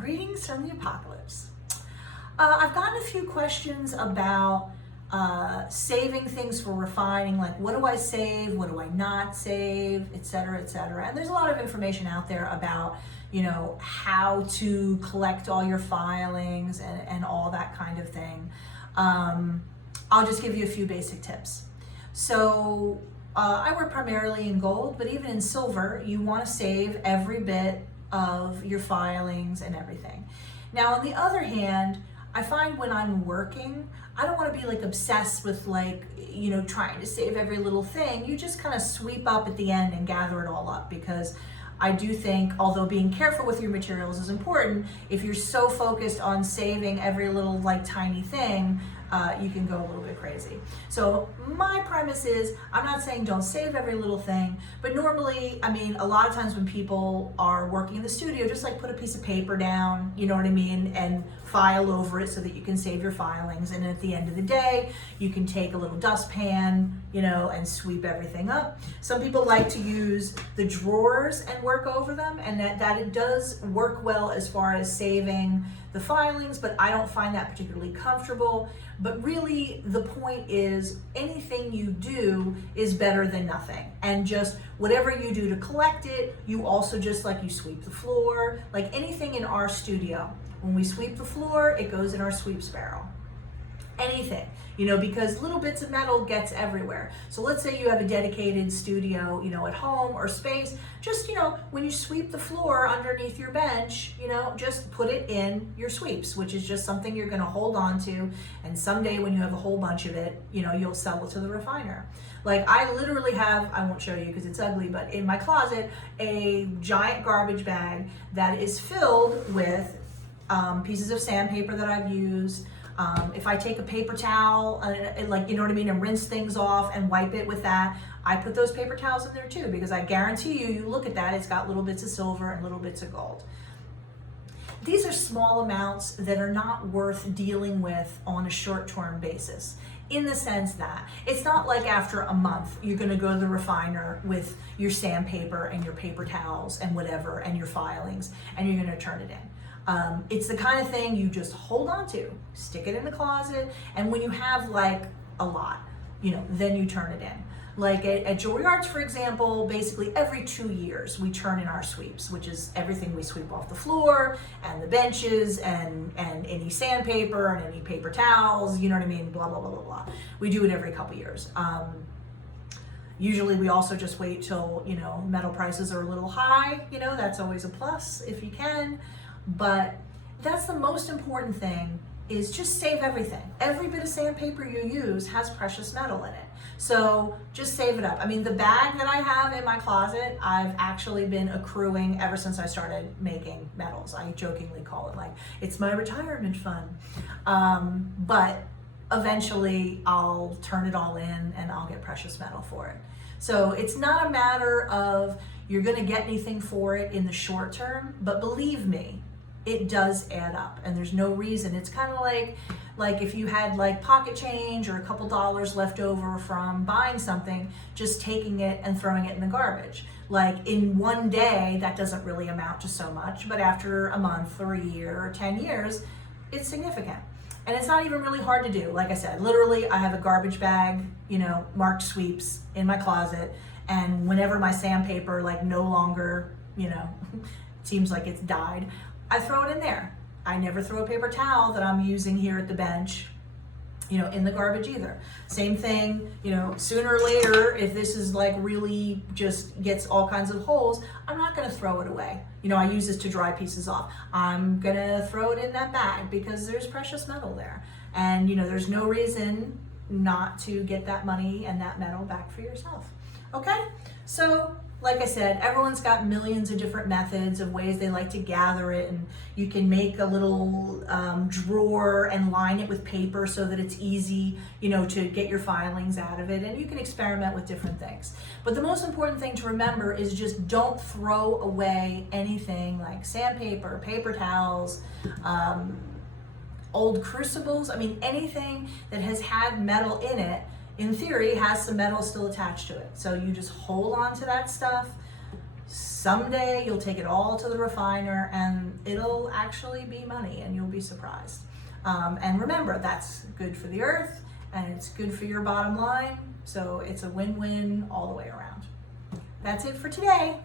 Greetings from the apocalypse. I've gotten a few questions about saving things for refining, like what do I save, what do I not save, etc., etc. And there's a lot of information out there about, how to collect all your filings and all that kind of thing. I'll just give you a few basic tips. So I work primarily in gold, but even in silver, you want to save every bit of your filings and everything. Now, on the other hand, I find when I'm working, I don't want to be like obsessed with trying to save every little thing. You just kind of sweep up at the end and gather it all up, because I do think, although being careful with your materials is important, if you're so focused on saving every little tiny thing, you can go a little bit crazy. So my premise is, I'm not saying don't save every little thing, but normally, a lot of times when people are working in the studio, just put a piece of paper down, you know what I mean, and file over it so that you can save your filings. And at the end of the day, you can take a little dustpan, and sweep everything up. Some people like to use the drawers and work over them, and that it does work well as far as saving the filings, but I don't find that particularly comfortable. But really, the point is, anything you do is better than nothing. And just whatever you do to collect it, you also just you sweep the floor, anything in our studio. When we sweep the floor, it goes in our sweeps barrel. Anything, because little bits of metal gets everywhere. So let's say you have a dedicated studio, at home or space, just, when you sweep the floor underneath your bench, just put it in your sweeps, which is just something you're gonna hold on to. And someday when you have a whole bunch of it, you'll sell it to the refiner. I literally have, I won't show you because it's ugly, but in my closet, a giant garbage bag that is filled with pieces of sandpaper that I've used. If I take a paper towel, and rinse things off and wipe it with that, I put those paper towels in there too, because I guarantee you look at that, it's got little bits of silver and little bits of gold. These are small amounts that are not worth dealing with on a short-term basis, in the sense that it's not like after a month you're going to go to the refiner with your sandpaper and your paper towels and whatever and your filings, and you're going to turn it in. It's the kind of thing you just hold on to, stick it in the closet, and when you have a lot, then you turn it in. At Jewelry Arts, for example, basically every 2 years we turn in our sweeps, which is everything we sweep off the floor and the benches and any sandpaper and any paper towels, blah, blah, blah, blah, blah. We do it every couple years. Usually we also just wait till, metal prices are a little high, that's always a plus if you can. But that's the most important thing, is just save everything. Every bit of sandpaper you use has precious metal in it. So just save it up. The bag that I have in my closet, I've actually been accruing ever since I started making metals. I jokingly call it it's my retirement fund. But eventually I'll turn it all in and I'll get precious metal for it. So it's not a matter of you're gonna get anything for it in the short term, but believe me, it does add up, and there's no reason. It's kind of like if you had pocket change or a couple dollars left over from buying something, just taking it and throwing it in the garbage. In one day, that doesn't really amount to so much, but after a month or a year or 10 years, it's significant. And it's not even really hard to do. Like I said, literally, I have a garbage bag, marked sweeps in my closet, and whenever my sandpaper no longer, seems like it's died, I throw it in there. I never throw a paper towel that I'm using here at the bench, in the garbage either. Same thing, sooner or later, if this is really just gets all kinds of holes, I'm not gonna throw it away. I use this to dry pieces off. I'm gonna throw it in that bag because there's precious metal there. And there's no reason not to get that money and that metal back for yourself. Okay, so like I said, everyone's got millions of different methods of ways they like to gather it, and you can make a little drawer and line it with paper so that it's easy, to get your filings out of it, and you can experiment with different things. But the most important thing to remember is just don't throw away anything like sandpaper, paper towels, old crucibles. Anything that has had metal in it, in theory, has some metal still attached to it. So you just hold on to that stuff, someday you'll take it all to the refiner and it'll actually be money and you'll be surprised. And remember, that's good for the earth and it's good for your bottom line. So it's a win-win all the way around. That's it for today.